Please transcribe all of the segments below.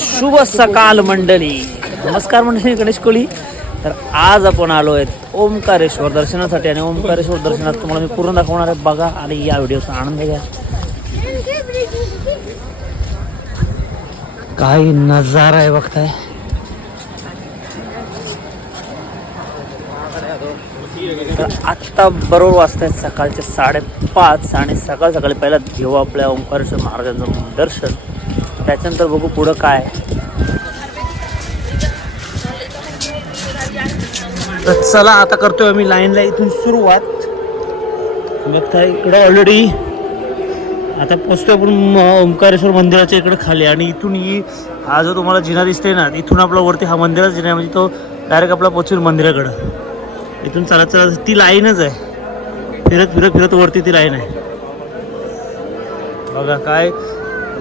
शुभ सकाळ मंडळी, नमस्कार मंडळी, गणेश कोळी. तर आज आपण आलो आहेत ओंकारेश्वर दर्शनासाठी आणि ओंकारेश्वर दर्शनात तुम्हाला मी पूर्ण दाखवणार आहे. बघा आणि या व्हिडिओचा आनंद घ्या. काय नजारा आहे बघताय. तर आत्ता बरोबर वाजतायत सकाळचे 5:30 आणि सकाळी पहिला घेऊ आपल्या ओंकारेश्वर महाराजांचं दर्शन. त्याच्यानंतर बघू पुढं काय. तर चला आता करतोय आम्ही लाईनला इथून सुरुवात. बघताय इकडं ऑलरेडी आता पोचतोय आपण ओंकारेश्वर मंदिराच्या इकडे खाली. आणि इथून हा जो तुम्हाला जिना दिसते ना, इथून आपला वरती हा मंदिराचा जिना आहे, म्हणजे तो डायरेक्ट आपला पोचेल मंदिराकडं. इथून चालत ती लाईनच आहे, फिरत वरती ती लाईन आहे. बघा काय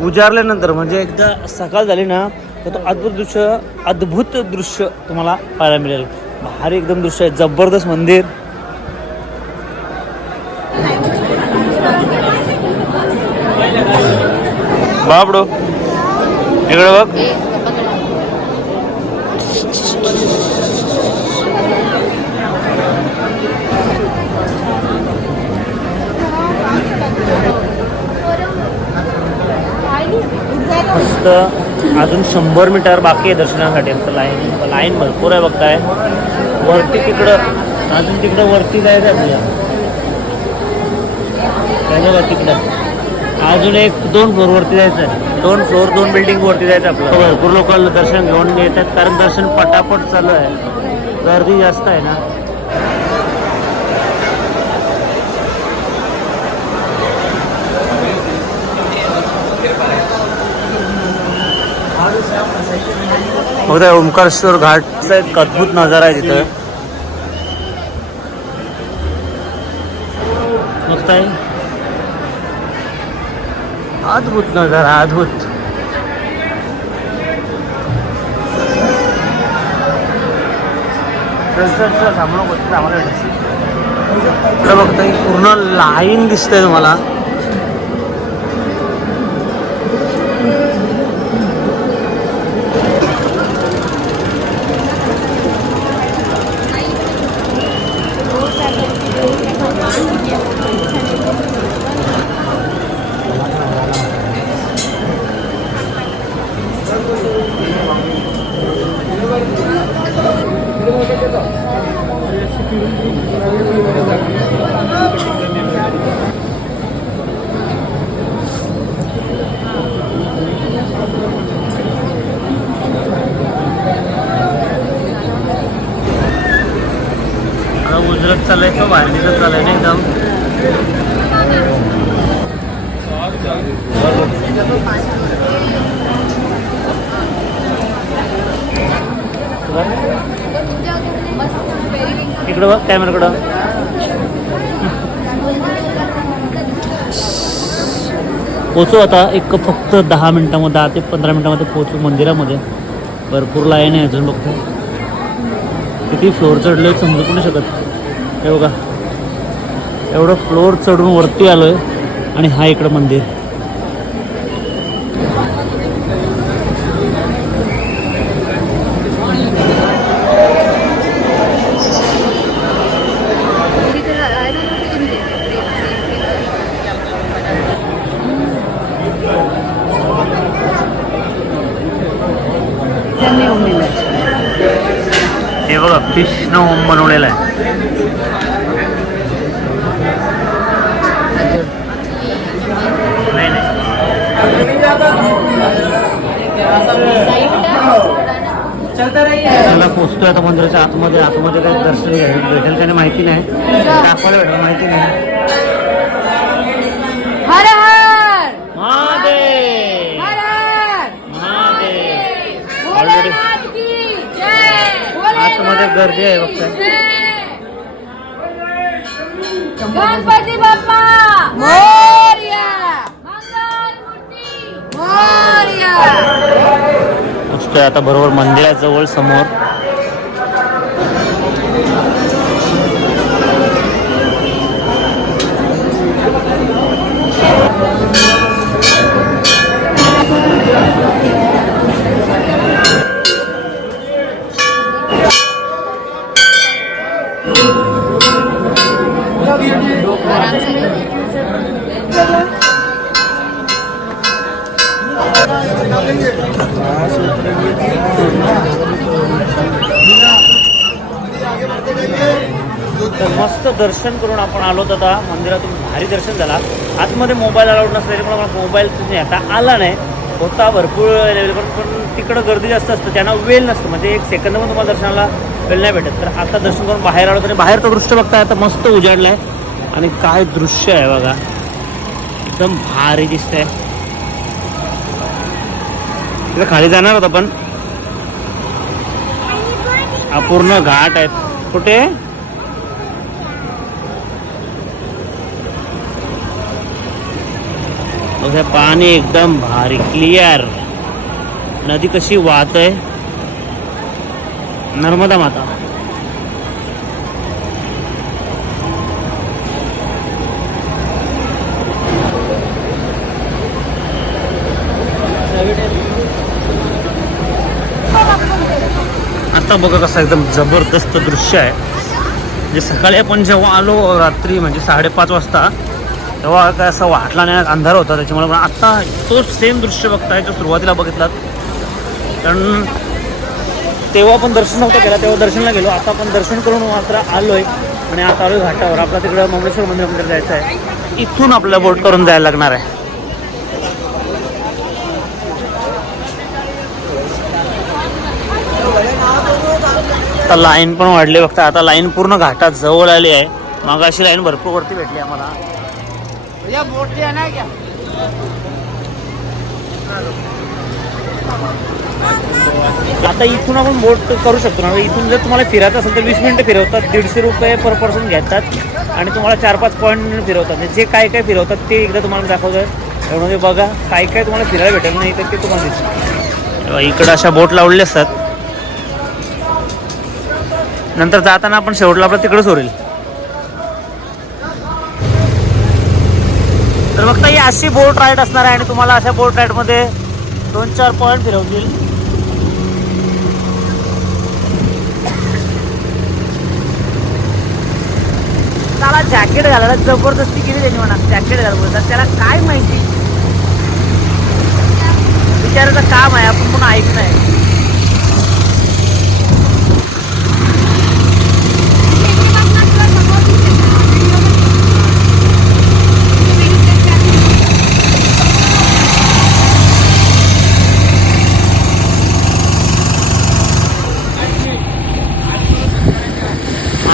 उजारल्यानंतर म्हणजे एकदा सकाळ झाली ना तर तो अद्भुत दृश्य तुम्हाला पाहायला मिळेल. भारी एकदम दृश्य आहे, जबरदस्त मंदिर. बापडो इकडे बघ. मस्त. अजून 100 मीटर बाकी आहे दर्शनासाठी. लाईन भरपूर आहे बघताय. वरती तिकडं वरती जायचं आपल्याला. तिकडं अजून 2 फ्लोअर वरती जायचं आहे. 2 फ्लोअर 2 बिल्डिंग वरती जायचं आपल्याला. भरपूर लोक दर्शन घेऊन येतात कारण दर्शन पटापट चालू आहे, गर्दी जास्त आहे ना. बघा ओंकारेश्वर घाटचा एक अद्भुत नजारा आहे तिथं. बघताय अद्भुत नजारा, अद्भुत. इकडं बघताय पूर्ण लाईन दिसतंय तुम्हाला. उजरत चाललंय तो बाहेर चाललंय ना एकदम. इकडं बघ कॅमेराकडं. पोचू आता फक्त 10 मिनिटामध्ये, 10 ते 15 मिनिटामध्ये पोचू मंदिरामध्ये. भरपूर लाईन आहे अजून. बघतो किती फ्लोअर चढलोय समजू पण नाही शकत. हे बघा एवढं फ्लोअर चढून वरती आलोय आणि हा इकडं मंदिर. हे बघा फिशनं होम बनवलेला आहे. त्याला पोचतोय आता मंदिराच्या आतमध्ये काही दर्शन भेटेल त्याने माहिती नाही, दाखवायला भेटेल माहिती नाही. हर हर महादेव, हर हर महादेव. ऑलरेडी आतमध्ये गर्दी आहे बघताय. गणपती बाप्पा मोरया, मंगलमूर्ती मोरया. पोचतोय आता बरोबर मंदिराजवळ समोर. तर मस्त दर्शन करून आपण आलो तर आता मंदिरातून भारी दर्शन झाला. आतमध्ये मोबाईल अलाउड नसतं त्याच्यामुळे मला मोबाईल तुम्ही आता आला नाही होता भरपूर लेवल पण तिकडं गर्दी जास्त असतं त्यांना वेळ नसतं म्हणजे एक सेकंद पण तुम्हाला दर्शनाला वेळ नाही भेटत. तर आता दर्शन करून बाहेर आलो तरी बाहेरचं दृश्य बघताय आता मस्त उजाडलं आहे आणि काय दृश्य आहे बघा एकदम भारी दिसतंय. तिथं खाली जाणार होता पण हा पूर्ण घाट आहे. कुठे बघा पाणी एकदम भारी क्लिअर. नदी कशी वाहत आहे नर्मदा माता. आता बघा कसं एकदम जबरदस्त दृश्य आहे. म्हणजे सकाळी आपण जेव्हा आलो रात्री म्हणजे 5:30 वाजता तेव्हा काय असं वाटला नाही अंधार होता त्याच्यामुळे. पण आत्ता तोच सेम दृश्य बघताय जो सुरुवातीला बघितलात कारण तेव्हा पण दर्शन नव्हतं केलं तेव्हा दर्शनला गेलो. आता आपण दर्शन करून मात्र आलोय आणि आता आलोय घाटावर. आपला तिकडं महाबळेश्वर मंदिरामध्ये जायचं आहे. इथून आपल्याला बोट करून जायला लागणार आहे. आता लाईन पण वाढली बघता. आता लाईन पूर्ण घाटात जवळ आली आहे. मागाशी लाईन भरपूर वरती भेटली आम्हाला. आता इथून आपण बोट करू शकतो ना. इथून जर तुम्हाला फिरायचं असेल तर 20 मिनिटं फिरवतात. 150 रुपये पर पर्सन घेतात आणि तुम्हाला 4-5 पॉईंट फिरवतात. जे काय काय फिरवतात ते एकदा तुम्हाला दाखवतात. एवढं बघा काय काय तुम्हाला फिरायला भेटेल नाही तर ते तुम्हाला दिसतं. इकडं अशा बोट लावलेल्या असतात. नंतर जाताना आपण शेवटला आपलं तिकडं सोडेल. तर फक्त ही अशी बोट राईड असणार आहे आणि तुम्हाला अशा बोट राईडमध्ये 2-4 पॉईंट फिरवतील. त्याला जॅकेट घालायला जबरदस्ती केली त्यांनी म्हणा. जॅकेट घालून बोलतात त्याला काय माहिती विचारायचं काम आहे आपण पण ऐक नाही.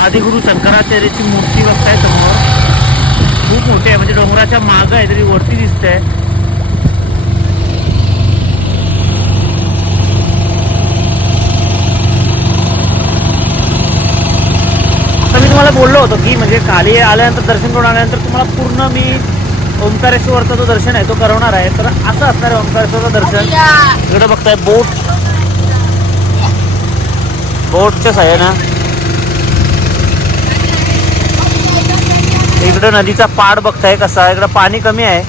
आदिगुरु शंकराचार्याची मूर्ती बघताय समोर. खूप मोठी आहे म्हणजे डोंगराच्या मागं आहे तरी वरती दिसते. आता मी तुम्हाला बोललो होतो की म्हणजे खाली आल्यानंतर दर्शन करून आल्यानंतर तुम्हाला पूर्ण मी ओंकारेश्वरचा जो दर्शन आहे तो करवणार आहे. तर असं असणार आहे ओंकारेश्वरचं दर्शन. इकडे बघताय बोटच्या साह्यानं इकडं नदीचा पाड बघताय कसा. इकडं पाणी कमी आहे.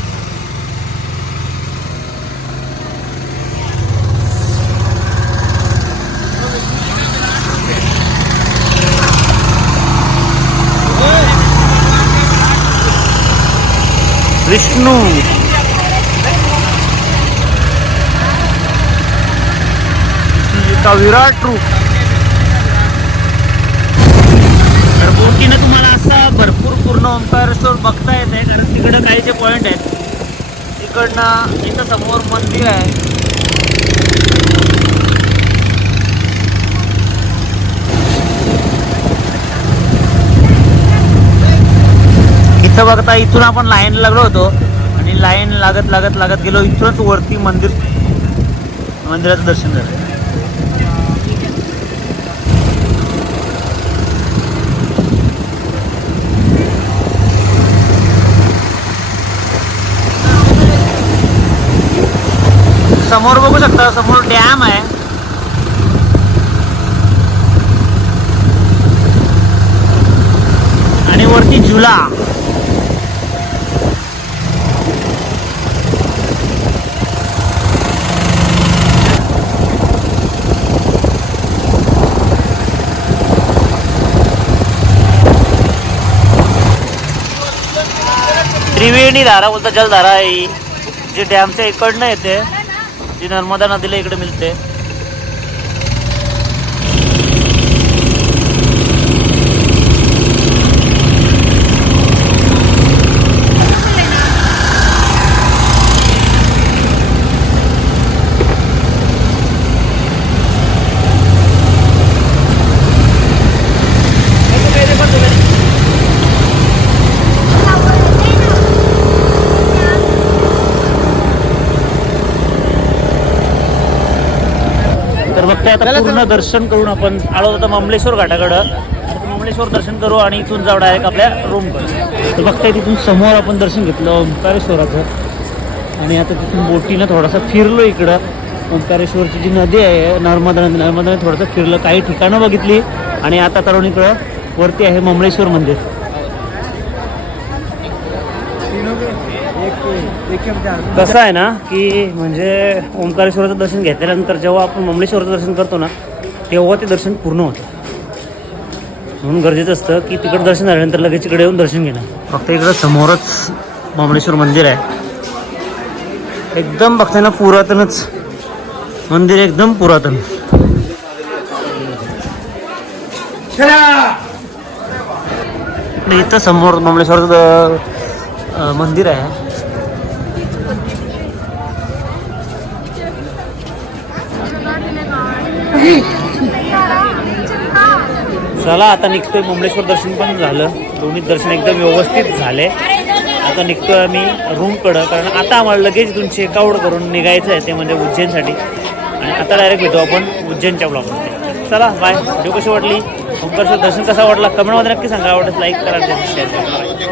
विष्णू का विराट रूप. तर बोटीनं तुम्हाला असा भरपूर पूर्ण ओंकारेश्वर बघता येत आहे कारण तिकडं काही जे पॉईंट आहेत तिकडनं इथं समोर मंदिर आहे. इथं बघता इथून आपण लाईन लागलो होतो आणि लाईन लागत गेलो. इथूनच वरती मंदिराचं दर्शन झालं. समोर बघू शकता समोर डॅम आहे. आणि वरती झुला. त्रिवेणी धारा बोलतात जलधारा आहे ही जी डॅमच्या इकडनं येते. ती नर्मदा नदीला इकडे मिळते. तर बघताय आता पूर्ण दर्शन करून आपण आलो होतो ममलेश्वर घाटाकडं. ममलेश्वर दर्शन करू आणि इथून जाऊ डायरेक्ट आपल्या रूमकडे. तर बघताय तिथून समोर आपण दर्शन घेतलं ओंकारेश्वराचं. आणि आता तिथून बोटीनं थोडासा फिरलो इकडं. ओंकारेश्वरची जी नदी आहे नर्मदा थोडंसं फिरलं, काही ठिकाणं बघितली आणि आता तरुण इकडं वरती आहे ममलेश्वर मंदिर. कसं आहे ना की म्हणजे ओंकारेश्वराचं दर्शन घेतल्यानंतर जेव्हा आपण ममलेश्वराचं दर्शन करतो ना तेव्हा ते दर्शन पूर्ण होतं. म्हणून गरजेचं असतं की तिकडं दर्शन झाल्यानंतर लगेच इकडे येऊन दर्शन घेणं. फक्त इकडं समोरच ममलेश्वर मंदिर आहे. एकदम बघताय ना पुरातनच मंदिर, एकदम पुरातन. इथं समोर ममलेश्वराचं मंदिर आहे. चला आता निघतोय. ममलेश्वर दर्शन पण झालं, दोन्ही दर्शन एकदम व्यवस्थित झाले. आता निघतोय आम्ही रूमकडं, कारण आता आम्हाला लगेच इथून चेकआउट करून निघायचं आहे, ते म्हणजे उज्जैनसाठी. आणि आता डायरेक्ट भेटू आपण उज्जैनच्या ब्लॉगमध्ये. चला बाय. व्हिडिओ कशी वाटली, ओंकारेश्वर दर्शन कसा वाटला कमेंटमध्ये नक्की सांगा. आवडत लाईक करा, शेअर करा.